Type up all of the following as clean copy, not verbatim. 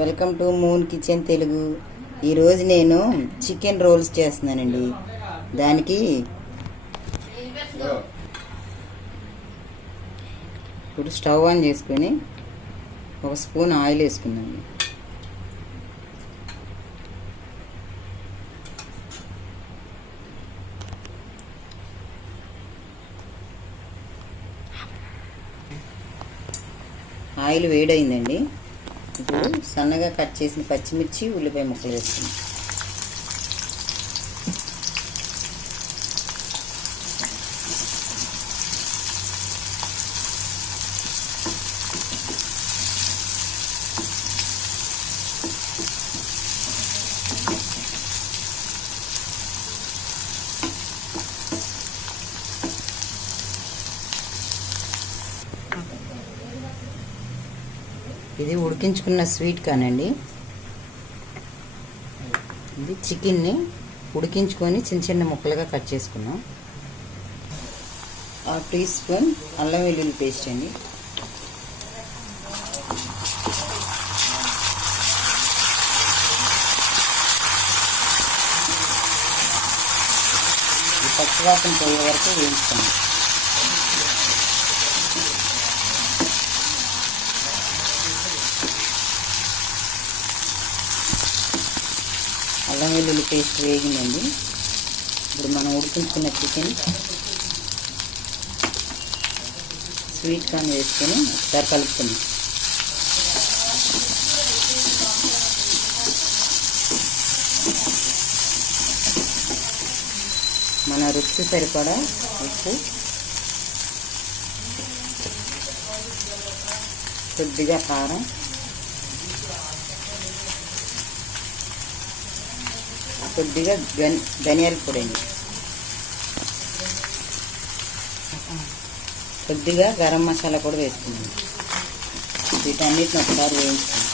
Welcome to moon kitchen Telugu. ఈరోజు నేను chicken roles చేస్తున్నానండి. దానికి ఇప్పుడు స్టవ్ ఆన్ చేసుకొని ఒక స్పూన్ ఆయిల్ వేసుకుందాం. ఆయిల్ వేడైందండి. ఇప్పుడు సన్నగా కట్ చేసిన పచ్చిమిర్చి, ఉల్లిపాయ ముక్కలు వేసుకుందాం. ఇది ఉడికించుకున్న స్వీట్ కార్న్ అండి. ఇది చికెన్ని ఉడికించుకొని చిన్న చిన్న ముక్కలుగా కట్ చేసుకున్నాం. 1 టీ స్పూన్ అల్లం వెల్లుల్లి పేస్ట్ అండి. ఈ పచ్చివాసన పోయే వరకు వేయించుకోండి. అల్లం వెల్లుల్లి పేస్ట్ వేగిందండి. ఇప్పుడు మనం ఉడికించుకున్న చికెన్, స్వీట్ కార్న్ వేసుకొని ఒకసారి కలుపుకుందాం. మన రుచికి సరిపడా ఉప్పు, కొద్దిగా కారం, కొద్దిగా ధనియాల పొడి అండి, కొద్దిగా గరం మసాలా కూడా వేసుకున్నాం. వీటన్నిటిని ఒకసారి వేయించుకుందాం.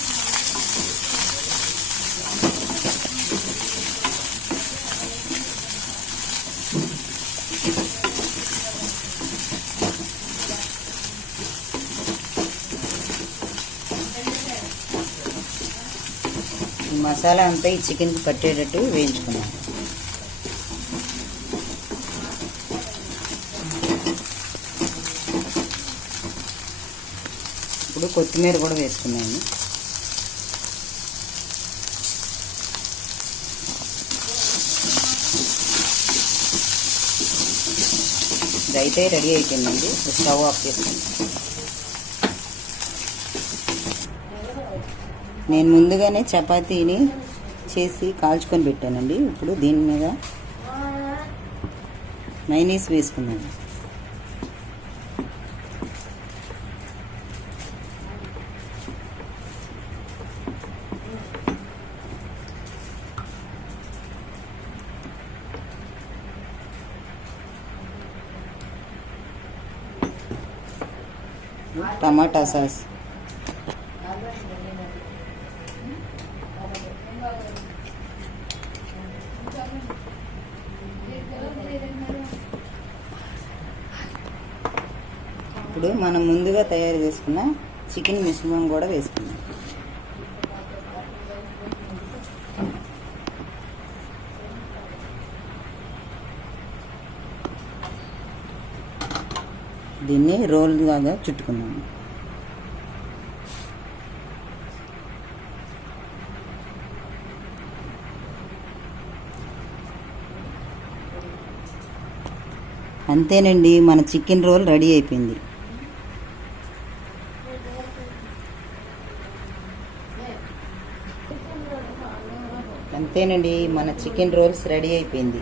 ఈ మసాలా అంతా ఈ చికెన్కి పట్టేటట్టు వేయించుకున్నాం. ఇప్పుడు కొత్తిమీర కూడా వేసుకున్నాను. ఇదైతే రెడీ అయిపోయిందండి. స్టవ్ ఆఫ్ చేసుకుందాం. నేను ముందుగానే చపాతీని చేసి కాల్చుకొని పెట్టానండి. ఇప్పుడు దీని మీద మైనీస్ వేసుకున్నాను. టమాటా సాస్, ఇప్పుడు మనం ముందుగా తయారు చేసుకున్న చికెన్ మిశ్రమం కూడా వేసుకున్నాం. దీన్ని రోల్ లాగా చుట్టుకున్నాము. అంతేనండి, మన చికెన్ రోల్ రెడీ అయిపోయింది. అంతేనండి, మన చికెన్ రోల్స్ రెడీ అయిపోయింది.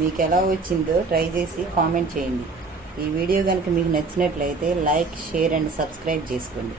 మీకు ఎలా వచ్చిందో ట్రై చేసి కామెంట్ చేయండి. ఈ వీడియో కనుక మీకు నచ్చినట్లయితే లైక్, షేర్ అండ్ సబ్స్క్రైబ్ చేసుకోండి.